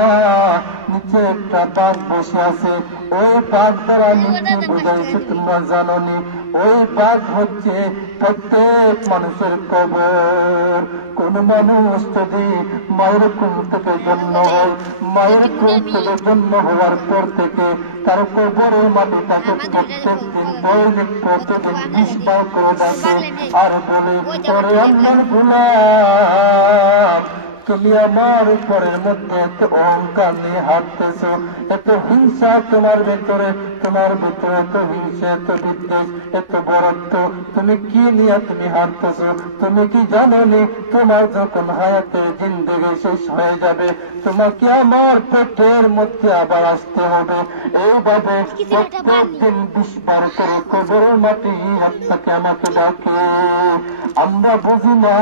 নিচে একটা বাঘ বসে আছে। ওই বাঘ দ্বারা মৃত্যু বোঝাইছে তোমরা জানো নি? ওই বাঘ হচ্ছে প্রত্যেক মানুষের কবর। কোন মানুষ যদি মায়ের কুল থেকে জন্ম হয়, মায়ের কুল থেকে জন্ম হওয়ার পর থেকে তার কবরের মাটি তাকে প্রত্যেক দিন দৈনিক প্রতিদিন 20 বার করে ডাকে আর বলে, ওরে আল্লাহর গোলাম, তুমি আমার উপরের মধ্যে এত অহংকার নিয়ে হাঁটতেছ, এত হিংসা তোমার ভেতরে, তোমার ভিতরে এত হিংসা, এত বিদ্বেষ, এত বরত্ব, তুমি কি নিয়ে তুমি হাঁটতেছ? তুমি কি জানো নি তোমার যখন হায়াতের জিন্দেগি শেষ হয়ে যাবে, তোমাকে আমার পেটের মধ্যে আবার আসতে হবে। এইভাবে প্রত্যেক দিন 20 বার করে কবরের মাটি আপনাকে আমাকে ডাকে। আমরা বুঝি না,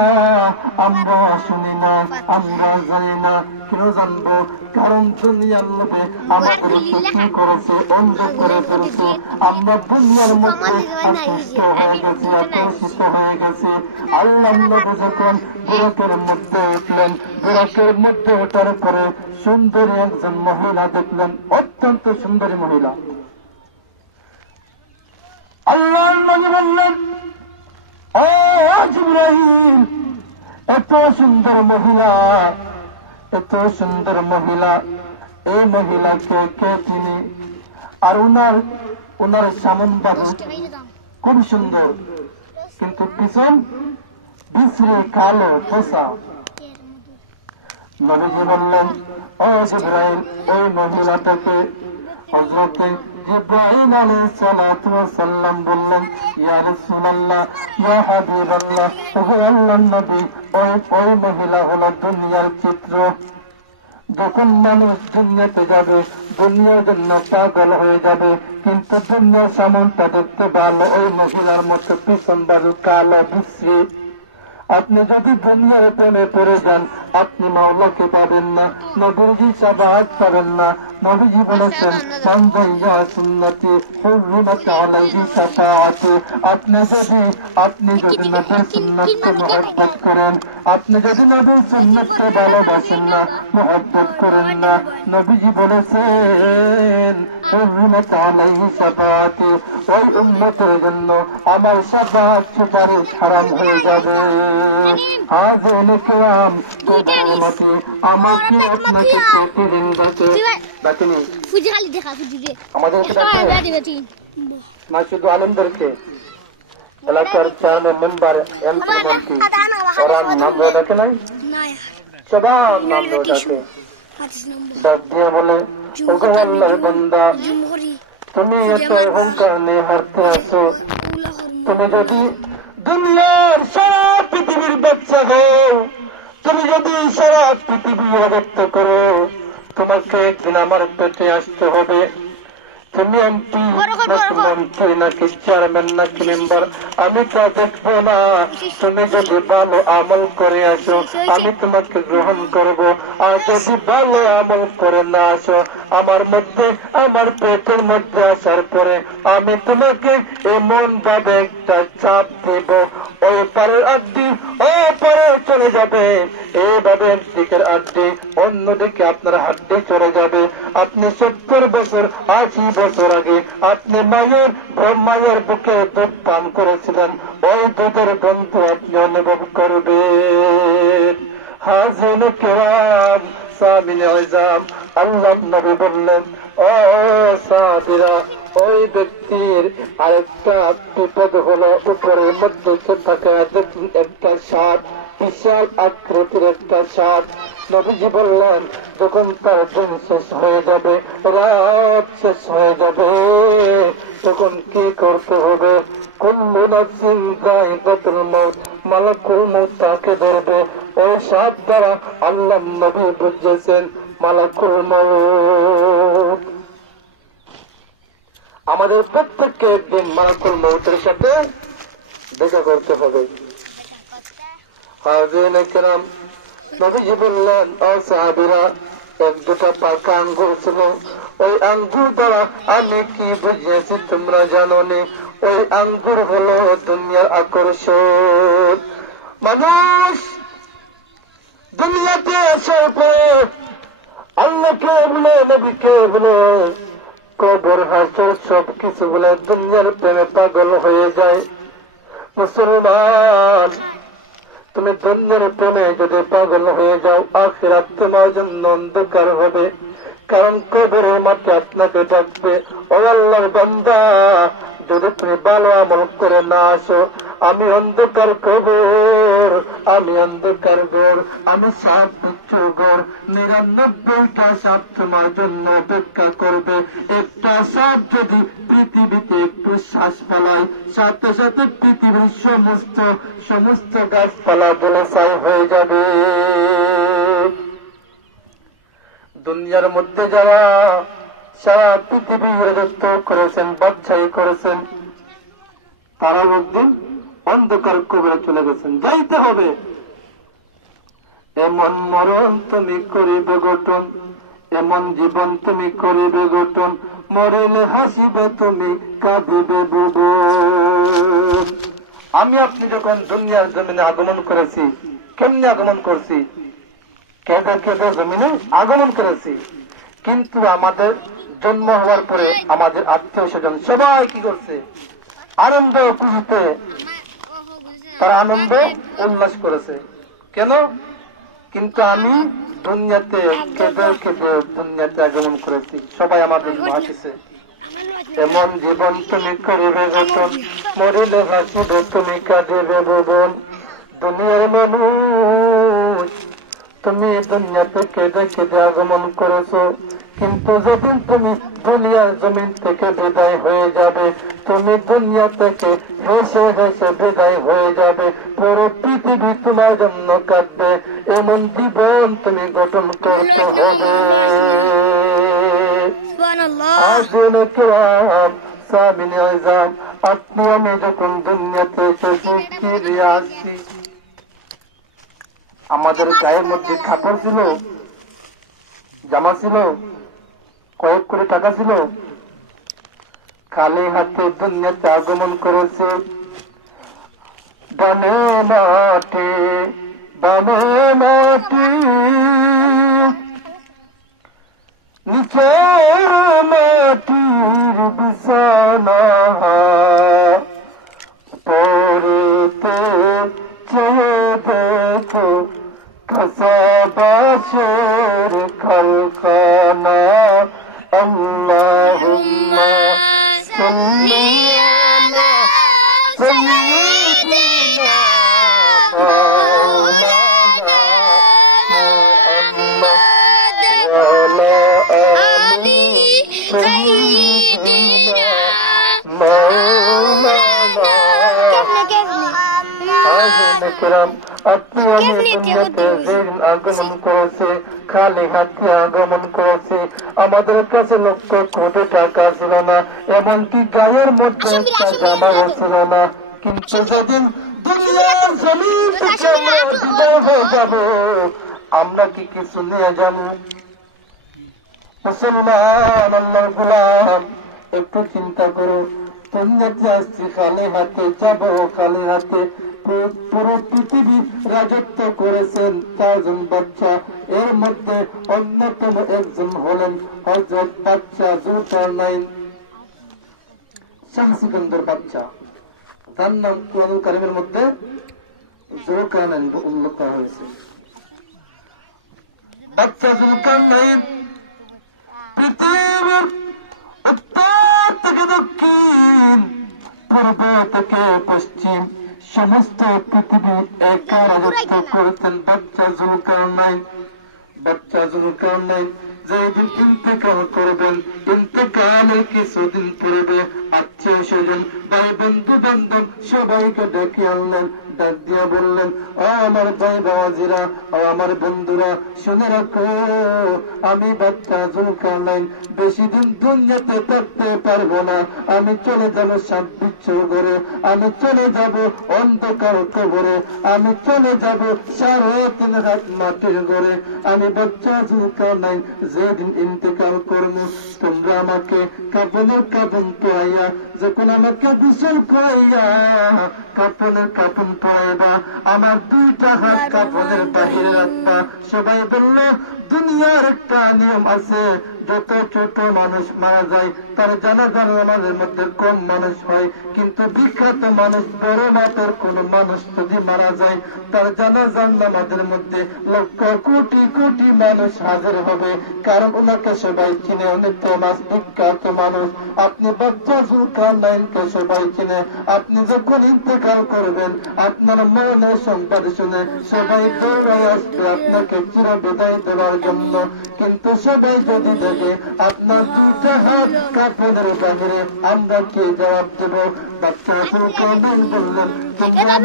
আমরা শুনি না, আমরা জানি না। কেন জানবো? কারণ দুনিয়ার লোভে আমাদের কি করেছে, অন্ধ করে ফেলেছে। আমরা দুনিয়ার মধ্যে আকৃষ্ট হয়ে গেছি, আকর্ষিত হয়ে গেছি। আল্লাহ নবী যখন বুরাকের মধ্যে উঠলেন, বুরাকের মধ্যে ওঠার পরে সুন্দরী একজন মহিলা দেখলেন, অত্যন্ত সুন্দরী মহিলা। আল্লাহ নবী বললেন, ও জিবরাইল, এত সুন্দর মহিলা, এত সুন্দর মহিলা, এই মহিলাকে কে তিনি? আর উনার সামন বাবু খুব সুন্দর, কিন্তু পিছন বিশ্রী, কালো, পোষা। নবীজি বললেন, ও জিবরাইল, ওই মহিলাটাকে? হযরতে জিবরাইল আলাইহিস সালাতু ওয়াস সালাম বললেন, ইয়া রাসূলুল্লাহ, ইয়া হাবিবাল্লাহ, ওগো আল্লাহর নবী, ওই মহিলা হলো দুনিয়ার চিত্র। যখন মানুষ দুনিয়াতে যাবে, দুনিয়ার জন্য পাগল হয়ে যাবে, কিন্তু দুনিয়ার সামনটা দেখতে ভালো, ওই মহিলার মতো পিছন বাজু কালো, বিশ্রী। আপনি যদি দুনিয়ার প্রেমে পড়ে যান, আপনি মাওলাকে পাবেন না, নবীজি শাফাআত পাবেন না। নবীজি বলেছেন, মান যাইয়া সুন্নতি হুররিমাত আলাইহি শাফাআতি। আপনি যদি নবীর সুন্নাতকে মহব্বত করেন, আপনি যদি নবীর সুন্নাতকে ভালোবাসেন না, মহব্বত করেন না, নবীজি বলেছেন হুররিমাত আলাইহি শাফাআতি, ওই উম্মতের জন্য আমার শাফাআত সুপারিশ হারাম হয়ে যাবে। হাজিরিন কিরাম, আমাকে আপনাকে প্রতিদিন ডাকেনি, আমাদেরকে না শুধু আলমদেরকে, এলাকার চেয়ারম্যান, মেম্বার, এমপি, মন্ত্রী, ওরা নাম ধরে ডাকে নাই? সবার নাম ধরে ডাকে। ডাক দিয়ে বলে, ওগো আল্লাহর বান্দা, তুমি এত অহংকার নিয়ে হারতে আছো, তুমি যদি দুনিয়ার সারা পৃথিবীর বাচ্চা হও, তুমি যদি সারা পৃথিবী রাজত্ব করো, তোমাকে একদিন আমার পেটে আসতে হবে। তুমি এমপি নাকি মন্ত্রী নাকি চেয়ারম্যান নাকি মেম্বার, আমি তা দেখবো না। তুমি যদি ভালো আমল করে আসো, আমি তোমাকে গ্রহণ করব। আর যদি ভালো আমল করে না আসো, আমার পেটের মধ্যে আসার পরে আমি তোমাকে এমন ভাবে একটা চাপ দেব, ওই পারের আড্ডি ও পারে চলে যাবে, এইভাবে একদিকের আড্ডি অন্যদিকে আপনার হাড্ডি চলে যাবে। আপনি 70 বছর 80 বছর আগে আপনি মায়ের বুকে দুধ পান করেছিলেন, ওই দুধের গন্ধ আপনি অনুভব করবেন। হাজিরিন কিরাম, সামিনে ইজাম, আল্লাহ নবী বললেন, ও সাহাবীরা, ওই ব্যক্তির আরেকটা বিপদ হলো, উপরের মধ্যে থাকা দেখুন একটা সাপ, বিশাল আকৃতির একটা সাপ। নবীজি বললেন, যখন তার দিন শেষ হয়ে যাবে, রাত শেষ হয়ে যাবে, তখন কি করতে হবে? কুল্লু নাফসিন যায়িকাতুল মাউত, মালাকুল মউত তাকে ধরবে। ওই সাপ দ্বারা আল্লাহ নবী বুঝেছেন মালাকুল মউত। আমাদের প্রত্যেককে একদিন মালাকুল মউতের সাথে দেখা করতে হবে। হাজিরিন কিরাম, নবীজি বললেন, ও সাহাবীরা, 1-2টা পাকা আঙ্গুর ছিল, ওই আঙ্গুর দ্বারা আমি কি বুঝিয়েছি তোমরা জানো নি? ওই আঙ্গুর হলো দুনিয়ার আকর্ষণ। মানুষ দুনিয়াতে আসার পরে আল্লাহকে বলে, নবীকে বলে, কবর হাসর সবকিছু বলে দুনিয়ার প্রেমে পাগল হয়ে যায়। মুসলমান, তুমি দুনিয়ার প্রেমে যদি পাগল হয়ে যাও, আখিরাত তোমার জন্য অন্ধকার হবে। কারণ কবরের মাঠে আপনাকে ডাকবে, ও আল্লাহর বান্দা, যদি তুমি ভালো আমল করে না আসো, আমি অন্ধকার কবর, আমি অন্ধকার ঘর, আমি সাপ বিচ্ছু ঘর। 99টা সাপ তোমার জন্য অপেক্ষা করবে। একটা সাপ যদি পৃথিবীতে একটু শ্বাস ফেলায়, সাথে সাথে পৃথিবীর সমস্ত গাছপালা ধূলিসাৎ হয়ে যাবে। দুনিয়ার মধ্যে যারা সারা পৃথিবী রাজত্ব করেছেন, বাদশাহী করেছেন, তারা একদিন অন্ধকার কবরে চলে গেছেন, যাইতে হবে। এমন মরণ তুমি করিবে গঠন, এমন জীবন তুমি করিবে গঠন, মরিলে হাসিবে তুমি, কাঁদিবে ভুবন। আমি আপনি যখন দুনিয়ার জমিনে আগমন করেছি, কেমনি আগমন করছি? কেঁদে কেঁদে জমিনে আগমন করেছি। কিন্তু আমাদের জন্ম হওয়ার পরে আমাদের আত্মীয় স্বজন সবাই কি করছে? আনন্দ খুশিতে তারা আনন্দ উল্লাস করেছে। কেন? কিন্তু আমি দুনিয়াতে কেঁদে কেঁদে দুনিয়াতে আগমন করেছি, সবাই আমাদের জন্য হাসিছে। এমন জীবন তুমি করিবে গঠন, মরিলে হাসিবে তুমি, কাঁদিবে ভুবন। দুনিয়ার মানুষ, তুমি দুনিয়াতে কেঁদে কেঁদে আগমন করেছো, কিন্তু যেদিন তুমি দুনিয়ার জমিন থেকে বিদায় হয়ে যাবে, তুমি দুনিয়া থেকে হেসে হেসে বিদায় হয়ে যাবে, পুরো পৃথিবী তোমার জন্য কাঁদবে। এমন জীবন তুমি গঠন করতে হবে। আপনি আমি যখন দুনিয়াতে এসেছি, কি নিয়ে আসছি? আমাদের গায়ের মধ্যে কাপড় ছিল, জামা ছিল, কয়েক কোটি টাকা ছিল, খালি হাতে দুনিয়াতে আগমন করেছে। বানে মাটি, বানে মাটি, নিচের মাটির বিছানা, পরেতে চেয়ে দেখো কাসাবাসের খালখানা। আল্লাহুম্মা সাল্লি আলা সাইয়্যিদিনা মাওলানা মুহাম্মদ ওয়া আলা আলি সাইয়্যিদিনা মাওলানা। আপনি আমি দুনিয়াতে যেদিন আগমন করেছে, খালি হাতে আগমন করেছে। আমাদের কাছে লক্ষ কোটি টাকা ছিল না, এমনকি গায়ের মধ্যে একটা জামাও ছিল না। কিন্তু যেদিন দুনিয়ার জমিন থেকে আমরা বিদায় হয়ে যাব, আমরা কি কিছু নিয়ে যাব? মুসলমান, আল্লাহর গোলাম, একটু চিন্তা করো। দুনিয়াতে আসছি খালি হাতে, যাব খালি হাতে। পুরো পৃথিবী রাজত্ব করেছেন 4 জন বাচ্চা, এর মধ্যে অন্যতম একজন হলেন হযরত বাচ্চা যুলকারনাইন, শাহ সিকান্দার বাচ্চা, যার নাম কুরআনুল কারীমের মধ্যে যুলকারনাইন উল্লেখ করা হয়েছে। বাচ্চা যুলকারনাইন পৃথিবীর উত্তর থেকে দক্ষিণ, পূর্ব থেকে পশ্চিম সমস্ত পৃথিবী একা রাজত্ব করেছেন বাচ্চা যুলকারনাইন। বাচ্চা যুলকারনাইন যেদিন ইন্তেকাল করবেন, ইন্তেকালের কিছুদিন পূর্বে আত্মীয় স্বজন, ভাই বন্ধু বান্ধব সবাইকে ডেকে আনলেন, ডাক দিয়া বললেন, ও আমার ভাই বাবাজিরা, ও আমার বন্ধুরা, শুনে রাখো, আমি বাচ্চা যুলকারনাইন বেশি দিন দুনিয়াতে থাকতে পারবো না। আমি চলে যাব সাপ বিচ্ছু ঘরে, আমি চলে যাব অন্ধকার কবরে, আমি চলে যাব 3.5 হাত মাটির ঘরে। আমি বাচ্চা যুলকারনাইন যেদিন ইন্তেকাল করব, তোমরা আমাকে কাফনের কাফন পরাইয়া, যখন আমাকে গোসল করাইয়া কাফনের কাফন পরাইবা, আমার 2টা হাত কাফনের বাহিরে রাখবা। সবাই বলল দুনিয়ার একটা নিয়ম আছে, যত ছোট মানুষ মারা যায় তার জানাজার নামাজের মধ্যে কম মানুষ হয়, কিন্তু বিখ্যাত মানুষ বড় মাপের কোন মানুষ যদি মারা যায় তার জানাজার নামাজের মধ্যে লক্ষ কোটি কোটি মানুষ হাজির হবে, কারণ ওনাকে সবাই চিনে, উনি ফেমাস বিখ্যাত মানুষ। আপনি বাচ্চা জুলকারনাইনকে সবাই চিনে, আপনি যখন ইন্তেকাল করবেন আপনার মরণের সংবাদ শুনে সবাই দৌড়ায় আসবে আপনাকে চির বিদায় দেওয়ার জন্য, কিন্তু সবাই যদি দেখে আপনার দুইটা হাত কাপড়ের বাহিরে আমরা কি জবাব দেব? বাচ্চা জুলকারনাইন বললেন তোমরা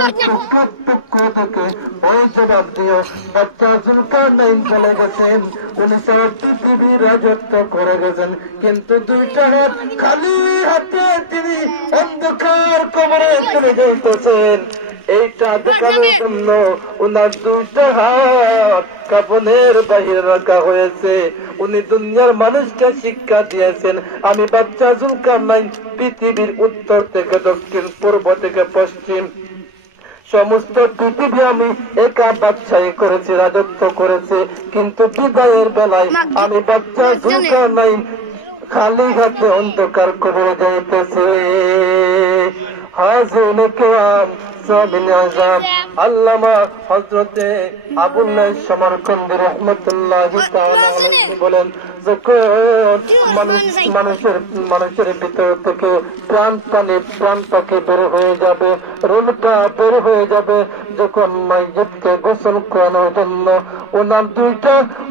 পক্ষ থেকে ওই জবাব দিও। বাচ্চা জুলকারনাইন চলে গেছেন, উনি সারা পৃথিবীর রাজত্ব করে গেছেন, কিন্তু দুইটা হাত খালি হাতে তিনি অন্ধকার কবরে চলে যেতেছেন। এইটা দেখানোর জন্য উনার দুইটা হাত কাফনের বাহিরে রাখা হয়েছে। উনি দুনিয়ার মানুষকে শিক্ষা দিয়েছেন, আমি বাচ্চা জুলকারনাইন পৃথিবীর উত্তর থেকে দক্ষিণ, পূর্ব থেকে পশ্চিম সমস্ত পৃথিবী আমি একা বাদশাহী করেছি, রাজত্ব করেছি, কিন্তু বিদায়ের বেলায় আমি বাচ্চা জুলকারনাইন খালি হাতে অন্ধকার কবরে যাইতেছে। হাজির কেরাম সামিন আযম আল্লামা হযরতে আবুল্লাহ সমরকন্দি রাহমাতুল্লাহি তাআলা আলাইহি বলেন, যখন মানুষের ভিতর থেকে প্রাণ পাখি বের হয়ে যাবে, রুহটা বের হয়ে যাবে, যখন মাইয়িতকে গোসল করানোর জন্য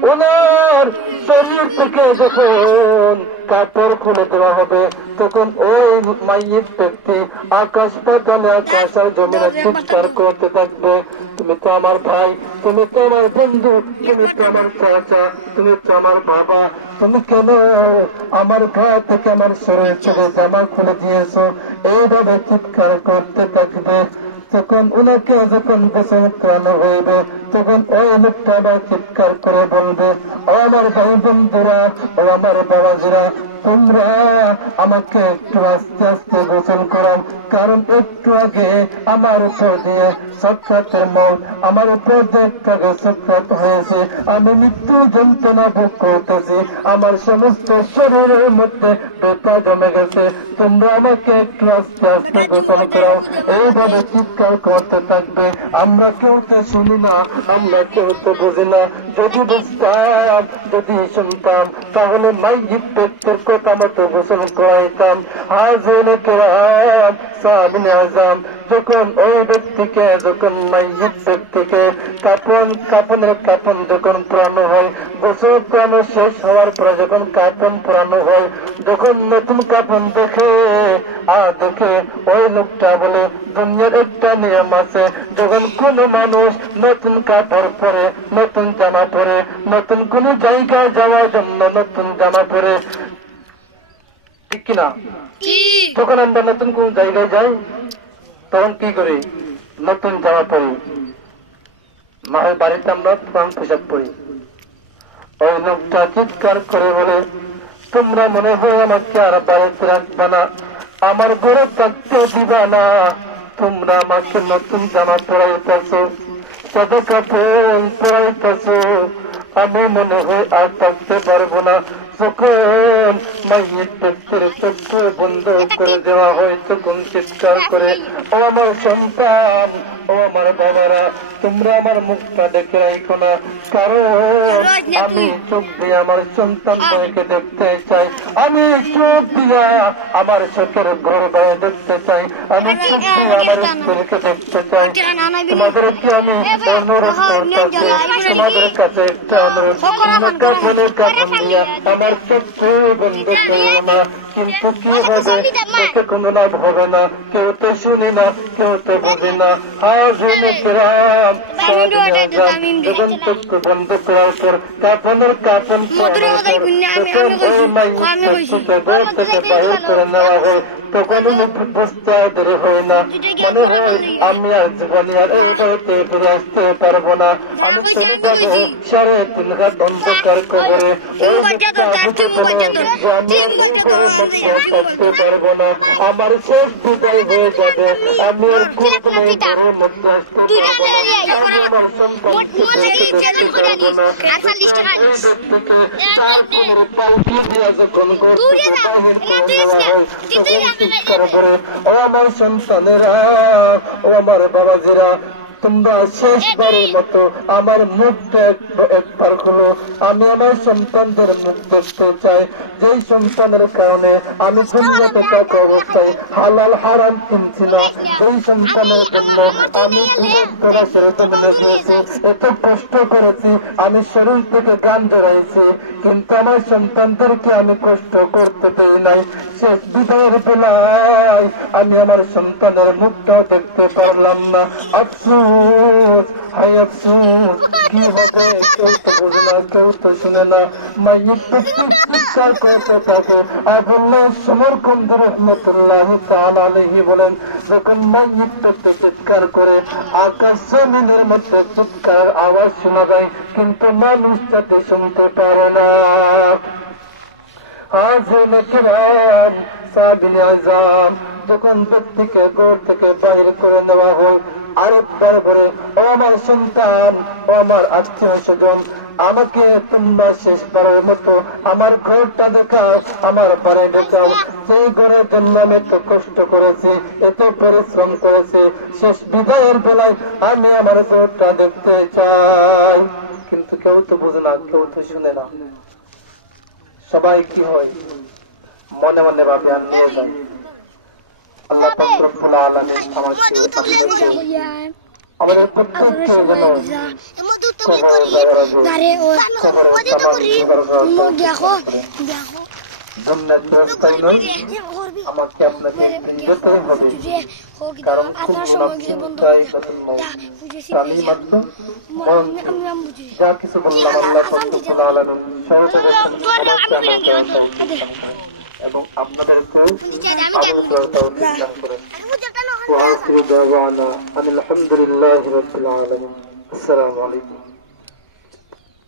ওনার শরীর থেকে যখন কাপড় খুলে দেওয়া হবে, তখন ওই মাইয়িত ব্যক্তি আকাশ পাতালে আকাশ আর জমিনে চিৎকার করতে থাকবে, তুমি তো আমার ভাই, তুমি তো আমার বন্ধু, তুমি তো আমার চাচা, তুমি তো আমার বাবা, তুমি কেন আমার গায়ে থেকে আমার শরীর থেকে জামা খুলে দিয়েছো? এইভাবে চিৎকার করতে থাকবে। তখন ওনাকে যখন গোসল করানো হইবে, তখন ওই লোকটা আবার চিৎকার করে বলবে, ও আমার ভাই বন্ধুরা, ও আমার বাবাজিরা, তোমরা আমাকে একটু আস্তে আস্তে গোসল করাও, কারণ একটু আগে আমার উপর দিয়ে সাক্ষাতের মৌত, আমার উপর দিয়ে একটু আগে সাক্ষাৎ হয়েছে, আমি মৃত্যু যন্ত্রণা ভোগ করতেছি, আমার সমস্ত শরীরের মধ্যে ব্যথা জমে গেছে, তোমরা আমাকে একটু আস্তে আস্তে গোসল করাও। এইভাবে চিৎকার করতে থাকবে। আমরা কেউ তো শুনি না, আমরা কেউ তো বুঝি না। যদি বুঝতাম, যদি শুনতাম, তাহলে মাইয়িত ব্যক্তির কথা মতো গোসল করাইতাম। হাজির কেরাম সামিন আযম যখন ওই ব্যক্তিকে, যখন মাইয়িত ব্যক্তিকে কাপন যখন পুরানো হয়, গোসল পুরানো শেষ হওয়ার পরে যখন কাপন পুরানো হয়, যখন নতুন কাপন দেখে ওই লোকটা বলে, দুনিয়ার একটা নিয়ম আছে, যখন কোন মানুষ নতুন কাপড় পরে, নতুন জামা পরে, নতুন কোন জায়গায় যাওয়ার জন্য নতুন জামা পরে, ঠিক কিনা? যখন আমরা নতুন কোন জায়গায় যাই তখন কি করি? নতুন জামা পরি। মায়ের বাড়িতে আমরা পুরান পোশাক পরি। ওই লোকটা চিৎকার করে বলে, তোমরা মনে হয় আমাকে আর বাড়িতে রাখবা না, আমার ঘরে থাকতে দিবা না, তোমরা আমাকে নতুন জামা পরাইতেছ, সাদা কাপড় পরাইতেছ, আমি মনে হয় আর থাকতে পারবো না। যখন মাইয়িত ব্যক্তির চক্ষু বন্ধ করে দেওয়া হয়, তখন চিৎকার করে, ও আমার সন্তান, ও আমার বাবারা, তোমরা আমার মুখটা দেখে রাখো না, কারণ আমি চোখ দিয়ে আমার সন্তান ভাইকে দেখতে চাই, আমি চোখ দিয়া আমার চোখের ঘর ভাই দেখতে চাই, আমি চোখ দিয়ে আমার স্ত্রীকে দেখতে চাই। তোমাদেরকে আমি অনুরোধ করতেছি, তোমাদের কাছে একটা অনুরোধ, কাপড়ের কাপড় দিয়া আমার চক্ষু বন্ধ করো না, কিন্তু কি হবে? দেখে কোনো লাভ হবে না, কেউ তো শুনি না, কেউ তো বুঝি না। হাজির কেরাম যখন চক্ষু বন্ধ করার পর কাপড়ের কাপড় থেকে বাহির করে নেওয়া হয়, তখন বুঝতে দেরি হয় না, মনে হয় আমি আর জীবনে আর এই বাড়িতে ফিরে আসতে পারবো না, আমি চলে যাবো 3.5 রাত অন্ধকার কবরে। ওই আমি দেখতে থাকতে পারবো না, আমার শেষ বিদায় হয়ে যাবে, আমি আর কোনদিন এই ঘরের মধ্যে আসতে পারবো না, আমি আমার সন্তানকে দেখতে পারবো না। চার কোনের পালকি দিয়া যখন ঘর থেকে বাহির করে দেওয়া হয়, তখন চিৎকার করে, ও আমার সন্তানেরা, ও আমার বাবাজিরা, তোমরা শেষবারের মতো আমার মুখটা একবার হলো, আমি আমার সন্তানদের মুখ দেখতে চাই, যেই সন্তানের কারণে আমি দুনিয়াতে থাকা অবস্থায় হালাল হারাম কিনছি না, যেই সন্তানের জন্য আমি এত কষ্ট করেছি, আমি শরীর থেকে গান ধরাইছি, কিন্তু আমার সন্তানদেরকে আমি কষ্ট করতে দেই নাই। শেষ বিদায়ের বেলায় আমি আমার সন্তানের মুখটাও দেখতে পারলাম না। আফসোস, হাই আফসোস, কি হবে কেউ তো বুঝে না, কেউ তো শুনে না। মাইয়িত চিৎকার করতে থাকে। আবুল্লাহ সমরকন্দ রহমতুল্লাহ তাআলা আলাইহি বলেন, যখন মাইয়িত চিৎকার করে আকাশ জমিনের মধ্যে চিৎকার আওয়াজ শোনা যায়, কিন্তু মানুষ যাতে শুনতে পারে না। যখন ব্যক্তিকে ঘর থেকে বাইরে করে নেওয়া হয়, আরেকবার বলে, ও আমার সন্তান, ও আমার আত্মীয় স্বজন, আমাকে তোমরা শেষবারের মতো আমার ঘরটা দেখাও, আমার বাড়ি দেখাও, সেই ঘরের জন্য আমি এত কষ্ট করেছি, এত পরিশ্রম করেছি, শেষ বিদায়ের বেলায় আমি আমার ঘরটা দেখতে চাই। কিন্তু কেউ তো বুঝে না, কেউ তো শুনে না। সবাই কি হয়, মনে মনে ভাবে আর নিয়ে যায়। আল্লাহ পাক রব্বুল আলামিন আমাদের প্রত্যেককে যেন আমাকে আপনাকে যেতেই হবে, কারণ খুব আমি মাত্র যা কিছু বললাম আল্লাহ পাক রব্বুল আলামিন এবং আপনাদেরকে আলহামদুলিল্লাহ রাব্বিল আলামিন। আসসালামু আলাইকুম।